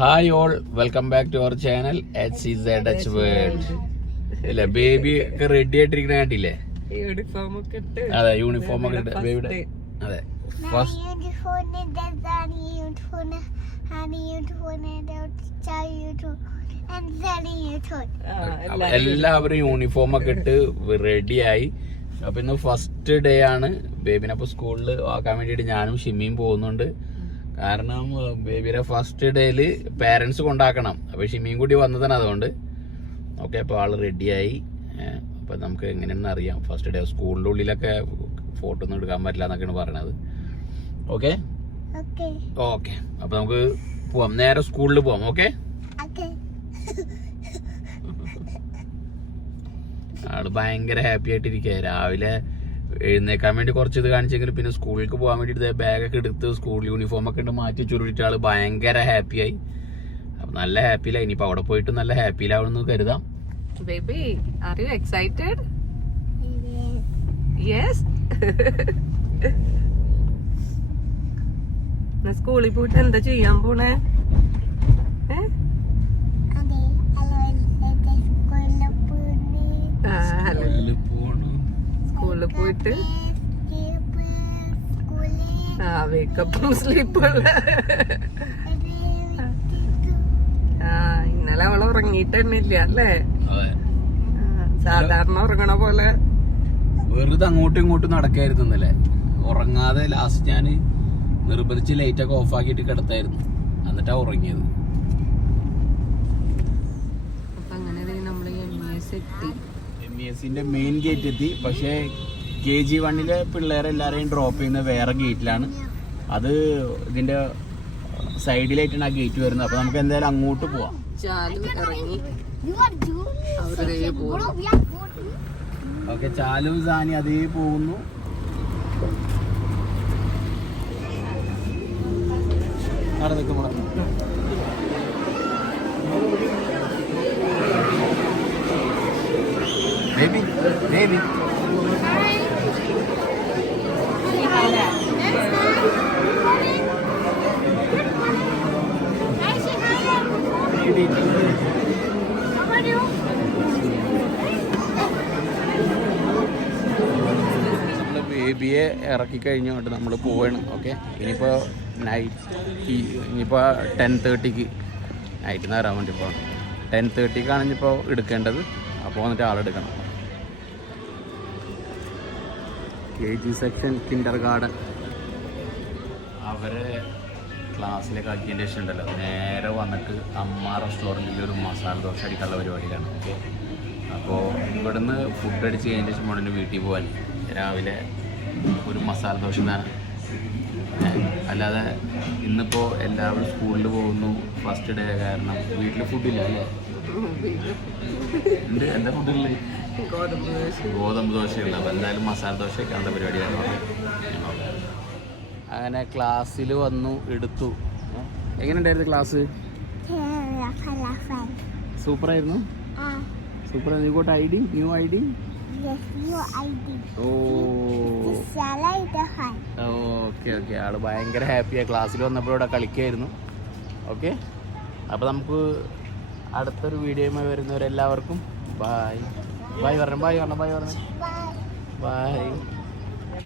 Hi all, welcome back to our channel HCZH world. ഇല്ല, baby okay ready ആയിട്ടിരിക്കണ കണ്ടില്ലേ? അതെ, യൂണിഫോം ഒക്കെ ഇട്ട് ബേബിയുടെ. അതെ, എല്ലാവരും യൂണിഫോം ഒക്കെ ഇട്ട് റെഡിയായി. അപ്പൊ ഇന്ന് ഫസ്റ്റ് ഡേ ആണ് ബേബിനെ. അപ്പൊ സ്കൂളിൽ ആക്കാൻ വേണ്ടിയിട്ട് ഞാനും ഷിമ്മിയും പോകുന്നുണ്ട്. കാരണം ബേബിയുടെ ഫസ്റ്റ് ഡേയില് പേരൻസ് കൊണ്ടാക്കണം. അപ്പൊ ഷിമ്മിയും കൂടി വന്നതാണ്, അതുകൊണ്ട്. ഓക്കെ, അപ്പൊ ആള് റെഡിയായി. അപ്പൊ നമുക്ക് എങ്ങനെയാണെന്ന് അറിയാം. ഫസ്റ്റ് ഡേ സ്കൂളിന്റെ ഉള്ളിലൊക്കെ ഫോട്ടോ ഒന്നും എടുക്കാൻ പറ്റില്ല എന്നൊക്കെയാണ് പറയണത്. ഓക്കെ ഓക്കെ, അപ്പൊ നമുക്ക് പോവാം, നേരെ സ്കൂളിൽ പോവാം. ഓക്കെ, ആള് ഭയങ്കര ഹാപ്പി ആയിട്ടിരിക്കുക. രാവിലെ എഴുന്നേക്കാൻ വേണ്ടി കുറച്ച് ഇത് കാണിച്ചെങ്കിലും പിന്നെ സ്കൂളിലേക്ക് പോകാൻ വേണ്ടിയിട്ട് ബാഗൊക്കെ എടുത്ത് സ്കൂൾ യൂണിഫോം ഒക്കെ ഉണ്ട് മാറ്റി ചുരുട്ടിട്ട് ആള് ഭയങ്കര ഹാപ്പിയായി. അപ്പൊ നല്ല ഹാപ്പിയിലായി. ഇനിയിപ്പോ അവിടെ പോയിട്ട് നല്ല ഹാപ്പിയിലാവണമെന്ന് കരുതാം. Baby, are you excited? Yes. സ്കൂളിൽ പോയിട്ട് എന്താ ചെയ്യാൻ പോണേ? സ്കൂളിൽ പോയിട്ട് വേക്കപ്പും സ്ലീപ്പും. ഇന്നലെ അവള് ഉറങ്ങിയിട്ട് തന്നെ ഇല്ല അല്ലേ? സാധാരണ ഉറങ്ങണ പോലെ വെറുതെ അങ്ങോട്ടും ഇങ്ങോട്ടും നടക്കായിരുന്നു ഇന്നലെ. ഉറങ്ങാതെ ലാസ്റ്റ് ഞാൻ നിർബന്ധിച്ച് ലൈറ്റ് ഒക്കെ ഓഫ് ആക്കിയിട്ട് കിടത്തായിരുന്നു. എന്നിട്ടാ ഉറങ്ങിയത്. MESന്റെ മെയിൻ ഗേറ്റ് എത്തി. പക്ഷേ KG1 പിള്ളേരെല്ലാരെയും ഡ്രോപ്പ് ചെയ്യുന്നത് വേറെ ഗേറ്റിലാണ്. അത് ഇതിന്റെ സൈഡിലായിട്ടാണ് ആ ഗേറ്റ് വരുന്നത്. അപ്പൊ നമുക്ക് എന്തായാലും അങ്ങോട്ട് പോവാം. ഓക്കെ, ചാലും സാനി അതേ പോകുന്നു. അവിടെ നിൽക്കുമ്പോ Baby, baby. നമ്മള് ബേബിയെ ഇറക്കി കഴിഞ്ഞോട്ട് നമ്മൾ പോവാണ്. ഓക്കെ, ഇനിയിപ്പോൾ ഇനിയിപ്പോൾ 10:30 നൈറ്റ് വരാൻ വേണ്ടി ഇപ്പോൾ 10:30 ഇനിയിപ്പോൾ എടുക്കേണ്ടത്. അപ്പോൾ വന്നിട്ട് ആളെടുക്കണം. KG സെക്ഷൻ കിൻഡർ ഗാർഡൻ അവരെ ക്ലാസ്സിലേക്ക് ആക്കിയതിൻ്റെ ശേഷം ഉണ്ടല്ലോ, നേരെ വന്നിട്ട് അമ്മ റെസ്റ്റോറൻറ്റിൽ ഒരു മസാല ദോശ അടിക്കാനുള്ള പരിപാടിയിലാണ്. ഓക്കെ, അപ്പോൾ ഇവിടുന്ന് ഫുഡ് അടിച്ച് കഴിഞ്ഞതിന് ശേഷം മോനെ വീട്ടിൽ പോകാൻ രാവിലെ ഒരു മസാല ദോശ തന്നെ. അല്ലാതെ ഇന്നിപ്പോൾ എല്ലാവരും സ്കൂളിൽ പോകുന്നു, ഫസ്റ്റ് ഡേ കാരണം വീട്ടിൽ ഫുഡില്ല അല്ലേ? എന്താ ഫുഡുള്ളത്? ഗോതമ്പ് ദോശയുള്ള. അപ്പം എന്തായാലും മസാല ദോശ വയ്ക്കാനുള്ള പരിപാടിയാണ്. അങ്ങനെ ക്ലാസ്സിൽ വന്നു, എടുത്തു. എങ്ങനെ ഉണ്ടായിരുന്നു ക്ലാസ്? സൂപ്പറായിരുന്നു. Super. You got ID? New ID? Okay okay, ആള് ഭയങ്കര ഹാപ്പിയാണ്. ക്ലാസ്സിൽ വന്നപ്പോൾ ഇവിടെ കളിക്കായിരുന്നു. ഓക്കെ, അപ്പോൾ നമുക്ക് അടുത്തൊരു വീഡിയോയുമായി വരുന്നവരെല്ലാവർക്കും ബൈ. ബൈ പറഞ്ഞു, ബൈ പറഞ്ഞു, ബൈ പറഞ്ഞു, ബൈ.